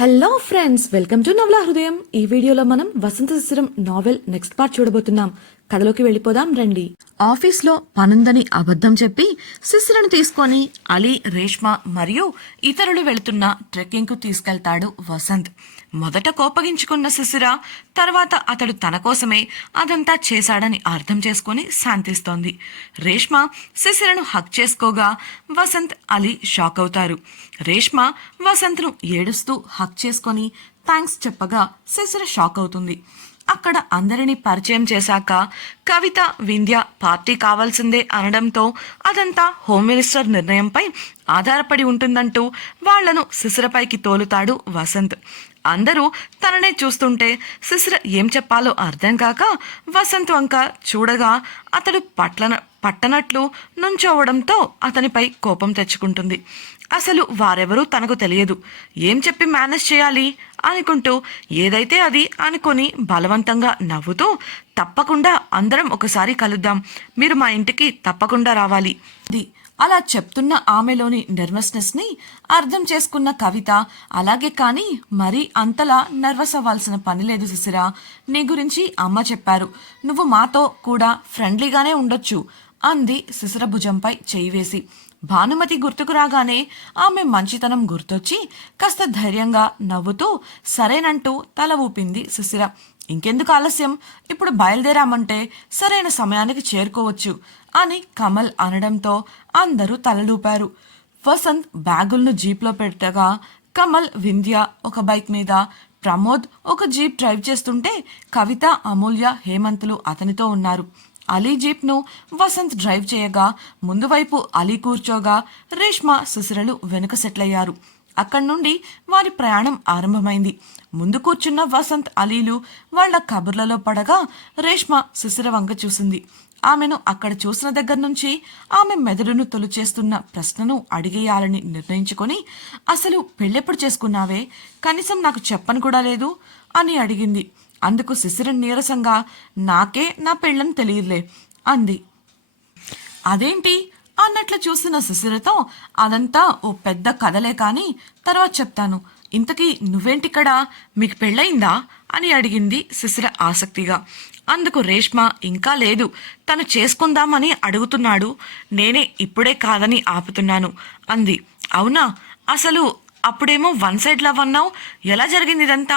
Hello friends, welcome to నవలా హృదయం. ఈ వీడియోలో మనం వసంత శిశిరం నావెల్ నెక్స్ట్ పార్ట్ చూడబోతున్నాం. కథలోకి వెళ్ళిపోదాం రండి. ఆఫీస్లో పనుందని అబద్ధం చెప్పి శిశిరను తీసుకొని అలీ, రేష్మ మరియు ఇతరులు వెళుతున్న ట్రెక్కింగ్ కు తీసుకెళ్తాడు వసంత్. మొదట కోపగించుకున్న శిశిర తర్వాత అతడు తన కోసమే అదంతా చేశాడని అర్థం చేసుకుని శాంతిస్తోంది. రేష్మ శిశిరను హక్ చేసుకోగా వసంత్, అలీ షాక్ అవుతారు. రేష్మ వసంత్ను ఏడుస్తూ హక్ చేసుకొని థ్యాంక్స్ చెప్పగా శిశిర షాక్ అవుతుంది. అక్కడ అందరినీ పరిచయం చేశాక కవిత, వింధ్య పార్టీ కావాల్సిందే అనడంతో అదంతా హోమ్ మినిస్టర్ నిర్ణయంపై ఆధారపడి ఉంటుందంటూ వాళ్లను శిశిరపైకి తోలుతాడు వసంత్. అందరూ తననే చూస్తుంటే శిశిర ఏం చెప్పాలో అర్థం కాక వసంత్ వంక చూడగా అతడు పట్టనట్లు నుంచోవడంతో అతనిపై కోపం తెచ్చుకుంటుంది. అసలు వారెవరూ తనకు తెలియదు, ఏం చెప్పి మేనేజ్ చేయాలి అనుకుంటూ ఏదైతే అది అనుకొని బలవంతంగా నవ్వుతూ తప్పకుండా అందరం ఒకసారి కలుద్దాం, మీరు మా ఇంటికి తప్పకుండా రావాలి అలా చెప్తున్న ఆమెలోని నర్వస్నెస్ ని అర్థం చేసుకున్న కవిత, అలాగే కానీ మరీ అంతలా నర్వస్ అవ్వాల్సిన పని లేదు శిశిర, నీ గురించి అమ్మ చెప్పారు, నువ్వు మాతో కూడా ఫ్రెండ్లీగానే ఉండొచ్చు అంది శిశిర భుజంపై చేయి వేసి. భానుమతి గుర్తుకు రాగానే ఆమె మంచితనం గుర్తొచ్చి కాస్త ధైర్యంగా నవ్వుతూ సరేనంటూ తల ఊపింది శిశిర. ఇంకెందుకు ఆలస్యం, ఇప్పుడు బయలుదేరామంటే సరైన సమయానికి చేరుకోవచ్చు అని కమల్ అనడంతో అందరూ తలలూపారు. వసంత్ బ్యాగులను జీప్లో పెట్టగా కమల్, వింధ్య ఒక బైక్ మీద, ప్రమోద్ ఒక జీప్ డ్రైవ్ చేస్తుంటే కవిత, అమూల్య, హేమంతులు అతనితో ఉన్నారు. అలీ జీప్ను వసంత్ డ్రైవ్ చేయగా ముందు వైపు అలీ కూర్చోగా రేష్మ, శిశిరలు వెనుక సెటిల్ అయ్యారు. అక్కడి నుండి వారి ప్రయాణం ఆరంభమైంది. ముందు కూర్చున్న వసంత్, అలీలు వాళ్ల కబుర్లలో పడగా రేష్మ శిశిర వంక చూసింది. ఆమెను అక్కడ చూసిన దగ్గర నుంచి ఆమె మెదడును తొలిచేస్తున్న ప్రశ్నను అడిగేయాలని నిర్ణయించుకొని, అసలు పెళ్ళెప్పుడు చేసుకున్నావే, కనీసం నాకు చెప్పను కూడా లేదు అని అడిగింది. అందుకు శిశిర నీరసంగా, నాకే నా పెళ్ళని తెలియదులే అంది. అదేంటి అన్నట్లు చూసిన శిశిరతో, అదంతా ఓ పెద్ద కథలే కాని తర్వాత చెప్తాను, ఇంతకీ నువ్వేంటిక్కడ, మీకు పెళ్ళయిందా అని అడిగింది శిశిర ఆసక్తిగా. అందుకు రేష్మ, ఇంకా లేదు, తను చేసుకుందామని అడుగుతున్నాడు, నేనే ఇప్పుడే కాదని ఆపుతున్నాను అంది. అవునా, అసలు అప్పుడేమో వన్ సైడ్ లవ్ అన్నావు, ఎలా జరిగింది ఇదంతా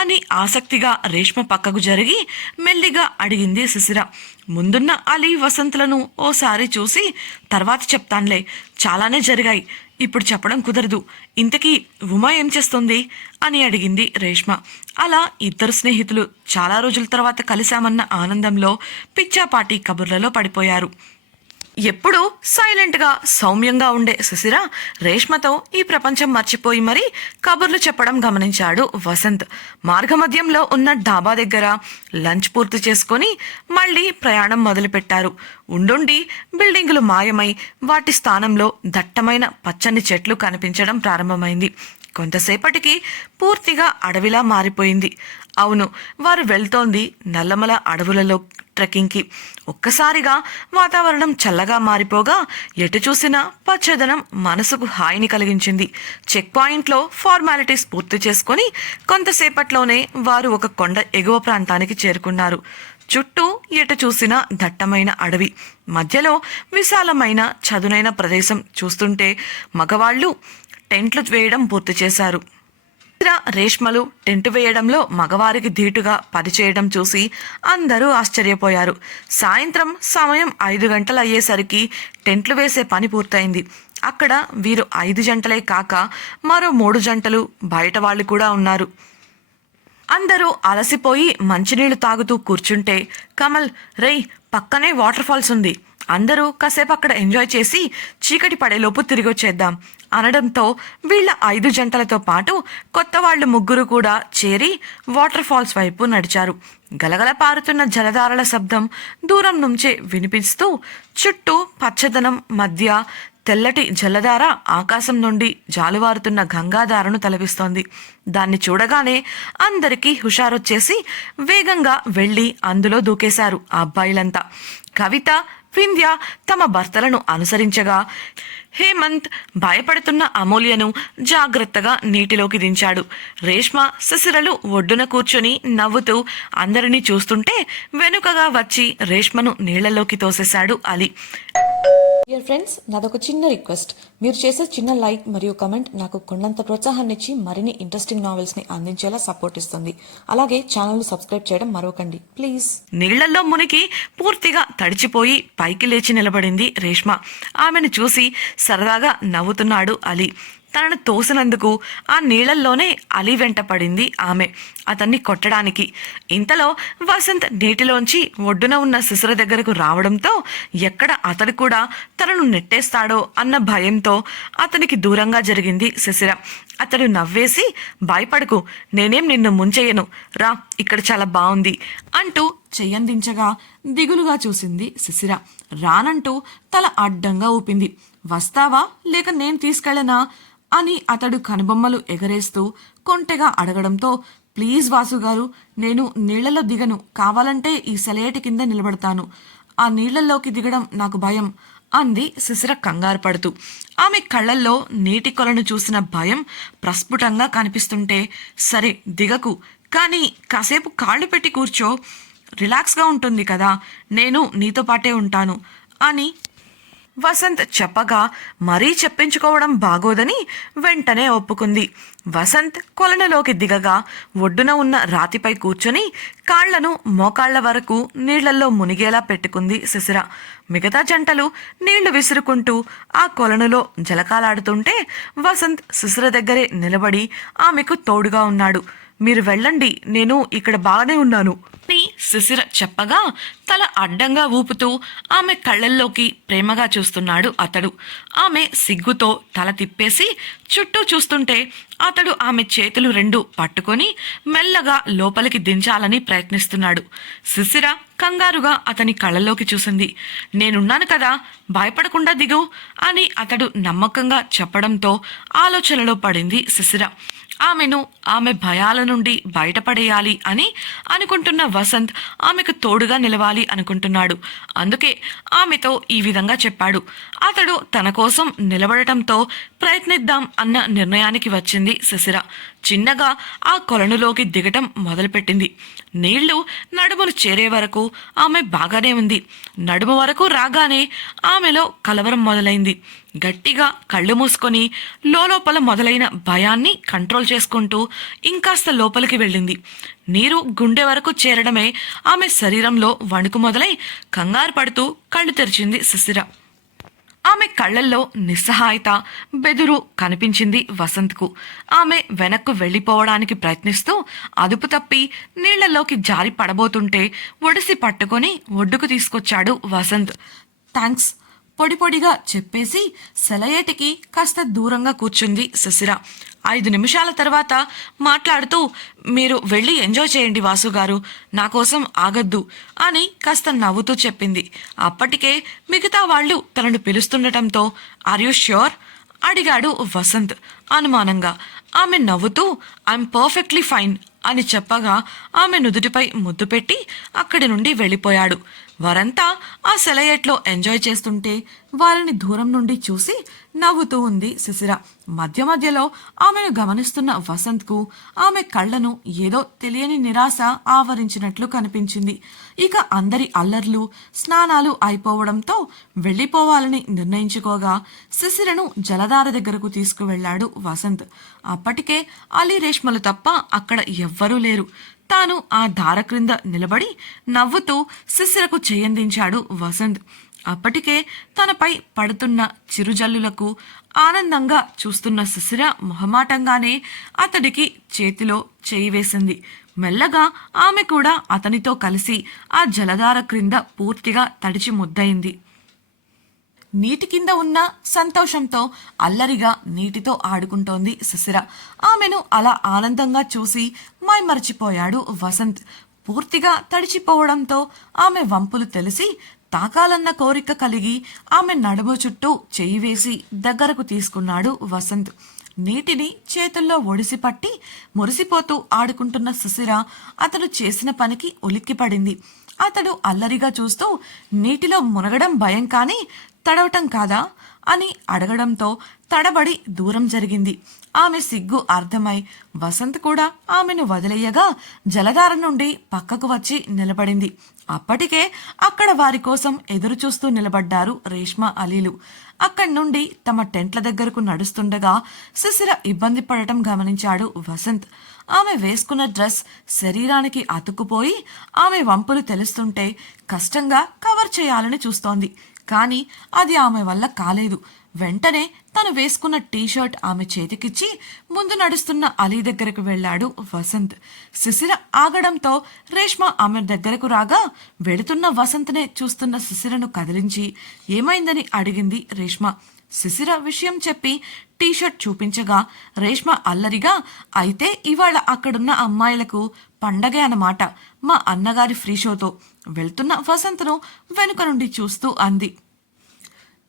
అని ఆసక్తిగా రేష్మ పక్కకు జరిగి మెల్లిగా అడిగింది శిశిర. ముందున్న అలీ, వసంతులను ఓసారి చూసి తర్వాత చెప్తాన్లే, చాలానే జరిగాయి, ఇప్పుడు చెప్పడం కుదరదు, ఇంతకీ ఉమా ఏం చేస్తుంది అని అడిగింది రేష్మ. అలా ఇద్దరు స్నేహితులు చాలా రోజుల తర్వాత కలిశామన్న ఆనందంలో పిచ్చాపాటి కబుర్లలో పడిపోయారు. ఎప్పుడూ సైలెంట్గా సౌమ్యంగా ఉండే శిశిర రేష్మతో ఈ ప్రపంచం మర్చిపోయి మరీ కబుర్లు చెప్పడం గమనించాడు వసంత్. మార్గమధ్యంలో ఉన్న డాబా దగ్గర లంచ్ పూర్తి చేసుకొని మళ్ళీ ప్రయాణం మొదలుపెట్టారు. ఉండుండి బిల్డింగులు మాయమై వాటి స్థానంలో దట్టమైన పచ్చని చెట్లు కనిపించడం ప్రారంభమైంది. కొంతసేపటికి పూర్తిగా అడవిలా మారిపోయింది. అవును, వారు వెళ్తోంది నల్లమల అడవులలో ట్రెక్కింగ్కి. ఒక్కసారిగా వాతావరణం చల్లగా మారిపోగా ఎటు చూసినా పచ్చదనం మనసుకు హాయిని కలిగించింది. చెక్ పాయింట్లో ఫార్మాలిటీస్ పూర్తి చేసుకొని కొంతసేపట్లోనే వారు ఒక కొండ ఎగువ ప్రాంతానికి చేరుకున్నారు. చుట్టూ ఎటు చూసినా దట్టమైన అడవి, మధ్యలో విశాలమైన చదునైన ప్రదేశం. చూస్తుంటే మగవాళ్లు టెంట్లు వేయడం పూర్తి చేశారు. రేష్మలు టెంటు వేయడంలో మగవారికి ధీటుగా పనిచేయడం చూసి అందరూ ఆశ్చర్యపోయారు. సాయంత్రం సమయం 5 గంటలు అయ్యేసరికి టెంట్లు వేసే పని పూర్తయింది. అక్కడ వీరు 5 జంటలే కాక మరో 3 జంటలు, బయట వాళ్ళు కూడా ఉన్నారు. అందరూ అలసిపోయి మంచినీళ్లు తాగుతూ కూర్చుంటే కమల్, రేయ్ పక్కనే వాటర్ ఫాల్స్ ఉంది, అందరూ కాసేపు అక్కడ ఎంజాయ్ చేసి చీకటి పడేలోపు తిరిగి వచ్చేద్దాం అనడంతో వీళ్ల 5 జంటలతో పాటు కొత్త వాళ్ళు 3 కూడా చేరి వాటర్ ఫాల్స్ వైపు నడిచారు. గలగల పారుతున్న జలధారల శబ్దం దూరం నుంచే వినిపిస్తూ చుట్టూ పచ్చదనం మధ్య తెల్లటి జలధార ఆకాశం నుండి జాలువారుతున్న గంగాధారను తలపిస్తోంది. దాన్ని చూడగానే అందరికీ హుషారొచ్చేసి వేగంగా వెళ్లి అందులో దూకేశారు ఆ అబ్బాయిలంతా. కవిత, వింధ్య తమ భర్తలను అనుసరించగా హేమంత్ భయపడుతున్న అమూల్యను జాగ్రత్తగా నీటిలోకి దించాడు. రేష్మ శిశిరలు ఒడ్డున కూర్చొని నవ్వుతూ అందరినీ చూస్తుంటే వెనుకగా వచ్చి రేష్మను నీళ్లలోకి తోసేశాడు అలీ. డియర్ ఫ్రెండ్స్, నాదొక చిన్న రిక్వెస్ట్. మీరు చేసే చిన్న లైక్ మరియు కమెంట్ నాకు కొండంత ప్రోత్సాహాన్ని ఇచ్చి మరిన్ని ఇంట్రెస్టింగ్ నావెల్స్ ని అందించేలా సపోర్ట్ ఇస్తుంది. అలాగే ఛానల్ సబ్స్క్రైబ్ చేయడం మరవకండి ప్లీజ్. నీళ్లలో మునిగి పూర్తిగా తడిచిపోయి పైకి లేచి నిలబడింది రేష్మ. ఆమెను చూసి సరదాగా నవ్వుతున్నాడు అలీ. తనను తోసినందుకు ఆ నీళ్లల్లోనే అలీ వెంట పడింది ఆమె అతన్ని కొట్టడానికి. ఇంతలో వసంత్ నీటిలోంచి ఒడ్డున ఉన్న శిశిర దగ్గరకు రావడంతో ఎక్కడ అతడు కూడా తనను నెట్టేస్తాడో అన్న భయంతో అతనికి దూరంగా జరిగింది శిశిర. అతడు నవ్వేసి, భయపడకు, నేనేం నిన్ను ముంచెయ్యను, రా, ఇక్కడ చాలా బాగుంది అంటూ చెయ్యందించగా దిగులుగా చూసింది శిశిర. రానంటూ తల అడ్డంగా ఊపింది. వస్తావా లేక నేను తీసుకెళ్ళనా అని అతడు కనుబొమ్మలు ఎగరేస్తూ కొంటెగా అడగడంతో, ప్లీజ్ వాసుగారు, నేను నీళ్లలో దిగను, కావాలంటే ఈ సెలయేటి కింద నిలబడతాను, ఆ నీళ్లలోకి దిగడం నాకు భయం అంది శిశిర కంగారు పడుతూ. ఆమె కళ్ళల్లో నీటి కొలను చూసిన భయం ప్రస్ఫుటంగా కనిపిస్తుంటే, సరే దిగకు, కానీ కాసేపు కాళ్ళు పెట్టి కూర్చో, రిలాక్స్గా ఉంటుంది కదా, నేను నీతో పాటే ఉంటాను అని వసంత్ చెప్పగా మరీ చెప్పించుకోవడం బాగోదని వెంటనే ఒప్పుకుంది. వసంత్ కొలనులోకి దిగగా ఒడ్డున ఉన్న రాతిపై కూర్చొని కాళ్లను మోకాళ్ల వరకు నీళ్లలో మునిగేలా పెట్టుకుంది శిశిర. మిగతా జంటలు నీళ్లు విసురుకుంటూ ఆ కొలనులో జలకాలాడుతుంటే వసంత్ శిశిర దగ్గరే నిలబడి ఆమెకు తోడుగా ఉన్నాడు. మీరు వెళ్ళండి, నేను ఇక్కడ బాగానే ఉన్నాను అని శిశిర చెప్పగా తల అడ్డంగా ఊపుతూ ఆమె కళ్ళల్లోకి ప్రేమగా చూస్తున్నాడు అతడు. ఆమె సిగ్గుతో తల తిప్పేసి చుట్టూ చూస్తుంటే అతడు ఆమె చేతులు రెండు పట్టుకొని మెల్లగా లోపలికి దించాలని ప్రయత్నిస్తున్నాడు. శిశిర కంగారుగా అతని కళ్ళల్లోకి చూసింది. నేనున్నాను కదా, భయపడకుండా దిగు అని అతడు నమ్మకంగా చెప్పడంతో ఆలోచనలో పడింది శిశిర. ఆమెను ఆమె భయాల నుండి బయటపడేయాలి అని అనుకుంటున్న వసంత్ ఆమెకు తోడుగా నిలవాలి అనుకుంటున్నాడు. అందుకే ఆమెతో ఈ విధంగా చెప్పాడు. అతడు తన కోసం నిలబడటంతో ప్రయత్నిద్దాం అన్న నిర్ణయానికి వచ్చింది శిశిర. చిన్నగా ఆ కొలనులోకి దిగటం మొదలుపెట్టింది. నీళ్లు నడుమును చేరే వరకు ఆమె బాగానే ఉంది. నడుము వరకు రాగానే ఆమెలో కలవరం మొదలైంది. గట్టిగా కళ్ళు మూసుకొని లోపల మొదలైన భయాన్ని కంట్రోల్ చేసుకుంటూ ఇంకాస్త లోపలికి వెళ్ళింది. నీరు గుండె వరకు చేరడమే ఆమె శరీరంలో వణుకు మొదలై కంగారు పడుతూ కళ్ళు తెరిచింది శిశిర. ఆమె కళ్ళల్లో నిస్సహాయత, బెదురు కనిపించింది వసంత్కు. ఆమె వెనక్కు వెళ్ళిపోవడానికి ప్రయత్నిస్తూ అదుపు తప్పి నీళ్లలోకి జారి పడబోతుంటే ఒడిసి పట్టుకొని ఒడ్డుకు తీసుకొచ్చాడు వసంత్. థ్యాంక్స్ పొడి పొడిగా చెప్పేసి సెలయేటికి కాస్త దూరంగా కూర్చుంది శిశిర. 5 నిమిషాల తర్వాత మాట్లాడుతూ, మీరు వెళ్ళి ఎంజాయ్ చేయండి వాసుగారు, నా కోసం ఆగద్దు అని కాస్త నవ్వుతూ చెప్పింది. అప్పటికే మిగతా వాళ్ళు తనను పిలుస్తుండటంతో ఆర్ యు ష్యూర్ అడిగాడు వసంత్ అనుమానంగా. ఆమె నవ్వుతూ ఐఎమ్ పర్ఫెక్ట్లీ ఫైన్ అని చెప్పగా ఆమె నుదుటిపై ముద్దు పెట్టి అక్కడి నుండి వెళ్ళిపోయాడు. వారంతా ఆ సెలయేట్లో ఎంజాయ్ చేస్తుంటే వారిని దూరం నుండి చూసి నవ్వుతూ ఉంది శిశిర. మధ్య మధ్యలో ఆమెను గమనిస్తున్న వసంత్కు ఆమె కళ్ళను ఏదో తెలియని నిరాశ ఆవరించినట్లు కనిపించింది. ఇక అందరి అల్లర్లు స్నానాలు అయిపోవడంతో వెళ్ళిపోవాలని నిర్ణయించుకోగా శిశిరను జలధార దగ్గరకు తీసుకువెళ్లాడు వసంత్. అప్పటికే అలీ రేష్మలు తప్ప అక్కడ ఎవ్వరూ లేరు. తాను ఆ ధార క్రింద నిలబడి నవ్వుతూ శిశిరకు చేయందించాడు వసంత్. అప్పటికే తనపై పడుతున్న చిరుజల్లులకు ఆనందంగా చూస్తున్న శిశిర మొహమాటంగానే అతడికి చేతిలో చేయి వేసింది. మెల్లగా ఆమె కూడా అతనితో కలిసి ఆ జలధార క్రింద పూర్తిగా తడిచి ముద్దయింది. నీటి కింద ఉన్న సంతోషంతో అల్లరిగా నీటితో ఆడుకుంటోంది శిశిర. ఆమెను అలా ఆనందంగా చూసి మైమరచిపోయాడు వసంత్. పూర్తిగా తడిచిపోవడంతో ఆమె వంపులు తెలిసి తాకాలన్న కోరిక కలిగి ఆమె నడుము చుట్టూ చెయ్యి వేసి దగ్గరకు తీసుకున్నాడు వసంత్. నీటిని చేతుల్లో ఒడిసి పట్టి మురిసిపోతూ ఆడుకుంటున్న శిశిర అతను చేసిన పనికి ఉలిక్కిపడింది. అతడు అల్లరిగా చూస్తూ నీటిలో మునగడం భయం కానీ తడవటం కాదా అని అడగడంతో తడబడి దూరం జరిగింది. ఆమె సిగ్గు అర్థమై వసంత్ కూడా ఆమెను వదిలేయగా జలధార నుండి పక్కకు వచ్చి నిలబడింది. అప్పటికే అక్కడ వారి కోసం ఎదురు చూస్తూ నిలబడ్డారు రేష్మా అలీలు. అక్కడి నుండి తమ టెంట్ల దగ్గరకు నడుస్తుండగా శిశిర ఇబ్బంది పడటం గమనించాడు వసంత్. ఆమె వేసుకున్న డ్రెస్ శరీరానికి అతుక్కుపోయి ఆమె వంపులు తెలుస్తుంటే కష్టంగా కవర్ చేయాలని చూస్తోంది. కానీ అది ఆమె వల్ల కాలేదు. వెంటనే తను వేసుకున్న టీషర్ట్ ఆమె చేతికిచ్చి ముందు నడుస్తున్న అలీ దగ్గరకు వెళ్ళాడు వసంత్. శిశిర ఆగడంతో రేష్మ ఆమె దగ్గరకు రాగా వెళుతున్న వసంత్నే చూస్తున్న శిశిరను కదిలించి ఏమైందని అడిగింది రేష్మ. శిశిర విషయం చెప్పి టీషర్ట్ చూపించగా రేష్మ అల్లరిగా, అయితే ఇవాళ అక్కడున్న అమ్మాయిలకు పండగే అన్నమాట, మా అన్నగారి ఫ్రీ షోతో. వెళ్తున్న వసంత్ను వెనుక నుండి చూస్తూ అంది.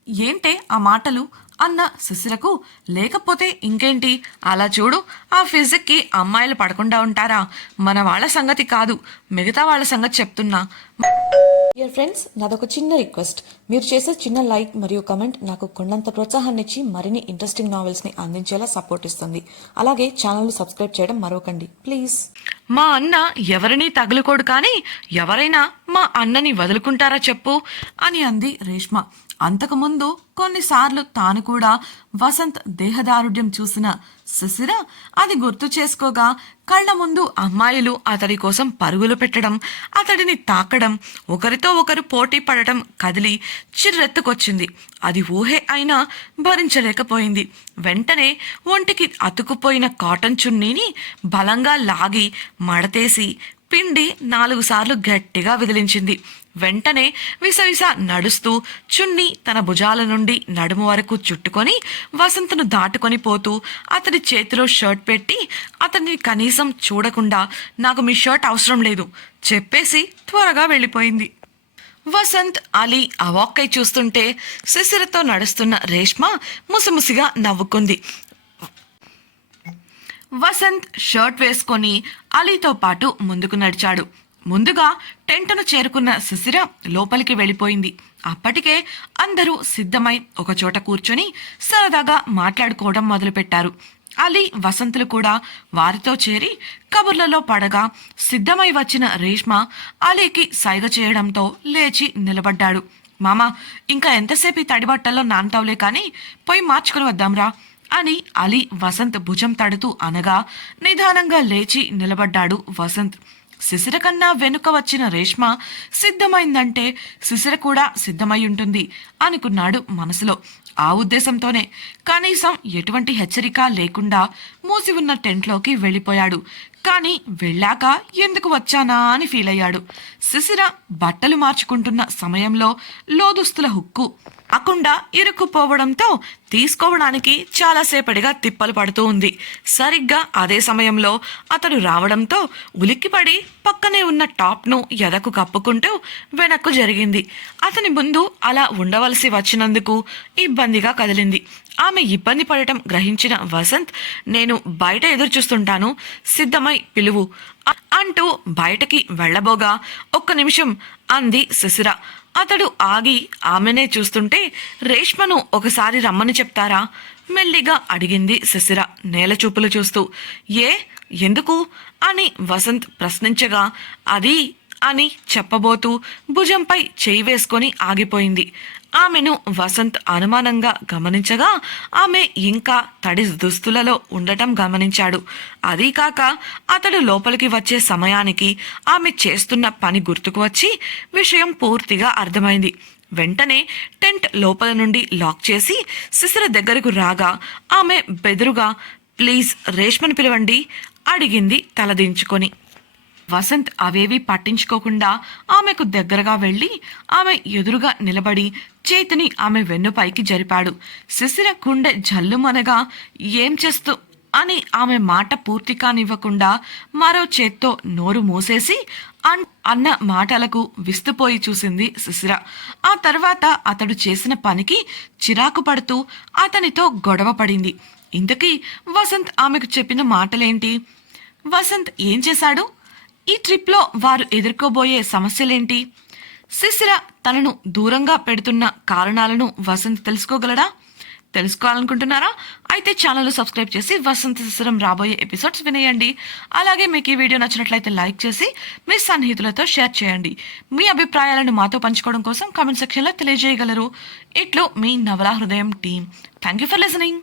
ఏంటే ఆ మాటలు అన్న శిశిరకు, లేకపోతే ఇంకేంటి, అలా చూడు, ఆ ఫిజిక్కి అమ్మాయిలు పడకుండా ఉంటారా? మన వాళ్ళ సంగతి కాదు, మిగతా వాళ్ళ సంగతి చెప్తున్నా. డియర్ ఫ్రెండ్స్, నాదొక చిన్న రిక్వెస్ట్. మీరు చేసే చిన్న లైక్ మరియు కమెంట్ నాకు కొండంత ప్రోత్సాహాన్ని ఇచ్చి మరిన్ని ఇంట్రెస్టింగ్ నావెల్స్ని అందించేలా సపోర్ట్ ఇస్తుంది. అలాగే ఛానల్ను సబ్స్క్రైబ్ చేయడం మరవకండి ప్లీజ్. మా అన్న ఎవరినీ తగులుకోడు కానీ ఎవరైనా మా అన్నని వదులుకుంటారా చెప్పు అని అంది రేష్మ. అంతకుముందు కొన్నిసార్లు తాను కూడా వసంత్ దేహదారుఢ్యం చూసిన శిశిర అది గుర్తు చేసుకోగా కళ్ల ముందు అమ్మాయిలు అతడి కోసం పరుగులు పెట్టడం, అతడిని తాకడం, ఒకరితో ఒకరు పోటీ పడటం కదిలి చిర్రెత్తుకొచ్చింది. అది ఊహే అయినా భరించలేకపోయింది. వెంటనే ఒంటికి అతుకుపోయిన కాటన్ చున్నీని బలంగా లాగి మడతేసి పిండి 4 సార్లు గట్టిగా విదిలించింది. వెంటనే విసవిస నడుస్తూ చున్నీ తన భుజాల నుండి నడుము వరకు చుట్టుకొని వసంత్ను దాటుకొని పోతూ అతడి చేతిలో షర్ట్ పెట్టి అతన్ని కనీసం చూడకుండా నాకు మీ షర్ట్ అవసరం లేదు చెప్పేసి త్వరగా వెళ్ళిపోయింది. వసంత్ అలీ అవాక్కై చూస్తుంటే శిశిరతో నడుస్తున్న రేష్మ ముసిముసిగా నవ్వుకుంది. వసంత్ షర్ట్ వేసుకొని అలీతో పాటు ముందుకు నడిచాడు. ముందుగా టెంటును చేరుకున్న శిశిర లోపలికి వెళ్ళిపోయింది. అప్పటికే అందరూ సిద్ధమై ఒకచోట కూర్చొని సరదాగా మాట్లాడుకోవడం మొదలుపెట్టారు. అలీ వసంతులు కూడా వారితో చేరి కబుర్లలో పడగా సిద్ధమై వచ్చిన రేష్మ అలీకి సైగ చేయడంతో లేచి నిలబడ్డాడు. మామా, ఇంకా ఎంతసేపు ఈ తడిబట్టల్లో నానతావులే కానీ పోయి మార్చుకుని వద్దాంరా అని అలీ వసంత్ భుజం తడుతూ అనగా నిదానంగా లేచి నిలబడ్డాడు వసంత్. శిశిర కన్నా వెనుక వచ్చిన రేష్మ సిద్ధమైందంటే శిశిర కూడా సిద్ధమై ఉంటుంది అనుకున్నాడు మనసులో. ఆ ఉద్దేశంతోనే కనీసం ఎటువంటి హెచ్చరిక లేకుండా మూసి ఉన్న టెంట్లోకి వెళ్ళిపోయాడు. కానీ వెళ్ళాక ఎందుకు వచ్చానా అని ఫీల్ అయ్యాడు. శిశిర బట్టలు మార్చుకుంటున్న సమయంలో లోదుస్తుల హుక్కు అకుండా ఇరుక్కుపోవడంతో తీసుకోవడానికి చాలాసేపటిగా తిప్పలు పడుతూ ఉంది. సరిగ్గా అదే సమయంలో అతడు రావడంతో ఉలిక్కిపడి పక్కనే ఉన్న టాప్ను ఎదకు కప్పుకుంటూ వెనక్కు జరిగింది. అతని ముందు అలా ఉండవలసి వచ్చినందుకు ఇబ్బందిగా కదిలింది. ఆమె ఇబ్బంది పడటం గ్రహించిన వసంత్, నేను బయట ఎదురు చూస్తుంటాను, సిద్ధమై పిలువు అంటూ బయటకి వెళ్ళబోగా ఒక్క నిమిషం అంది శిశిర. అతడు ఆగి ఆమెనే చూస్తుంటే రేష్మను ఒకసారి రమ్మని చెప్తారా మెల్లిగా అడిగింది శిశిర నేల చూపులు చూస్తూ. ఎందుకు అని వసంత్ ప్రశ్నించగా అది అని చెప్పబోతూ భుజంపై చేయి వేసుకొని ఆగిపోయింది. ఆమెను వసంత్ అనుమానంగా గమనించగా ఆమె ఇంకా తడి దుస్తులలో ఉండటం గమనించాడు. అదీ కాక అతడు లోపలికి వచ్చే సమయానికి ఆమె చేస్తున్న పని గుర్తుకు వచ్చి విషయం పూర్తిగా అర్థమైంది. వెంటనే టెంట్ లోపల నుండి లాక్ చేసి శిశిర దగ్గరకు రాగా ఆమె బెదురుగా, ప్లీజ్ రేష్మని పిలవండి అడిగింది తలదించుకొని. వసంత్ అవేవి పట్టించుకోకుండా ఆమెకు దగ్గరగా వెళ్ళి ఆమె ఎదురుగా నిలబడి చేతిని ఆమె వెన్నుపైకి జరిపాడు. శిశిర గుండె జల్లుమనగా ఏం చేస్తూ అని ఆమె మాట పూర్తి కానివ్వకుండా మరో చేత్తో నోరు మూసేసి అన్న మాటలకు విస్తుపోయి చూసింది శిశిర. ఆ తర్వాత అతడు చేసిన పనికి చిరాకు పడుతూ అతనితో గొడవ పడింది. ఇంతకీ వసంత్ ఆమెకు చెప్పిన మాటలేంటి? వసంత్ ఏం చేశాడు? ఈ ట్రిప్లో వారు ఎదుర్కోబోయే సమస్యలేంటి? శిశిర తనను దూరంగా పెడుతున్న కారణాలను వసంత్ తెలుసుకోగలడా? తెలుసుకోవాలనుకుంటున్నారా? అయితే ఛానల్ సబ్స్క్రైబ్ చేసి వసంత శిశిరం రాబోయే ఎపిసోడ్స్ వినేయండి. అలాగే మీకు ఈ వీడియో నచ్చినట్లయితే లైక్ చేసి మీ సన్నిహితులతో షేర్ చేయండి. మీ అభిప్రాయాలను మాతో పంచుకోవడం కోసం కామెంట్ సెక్షన్లో తెలియజేయగలరు. ఇట్లు మీ నవలా హృదయం team. Thank you for listening.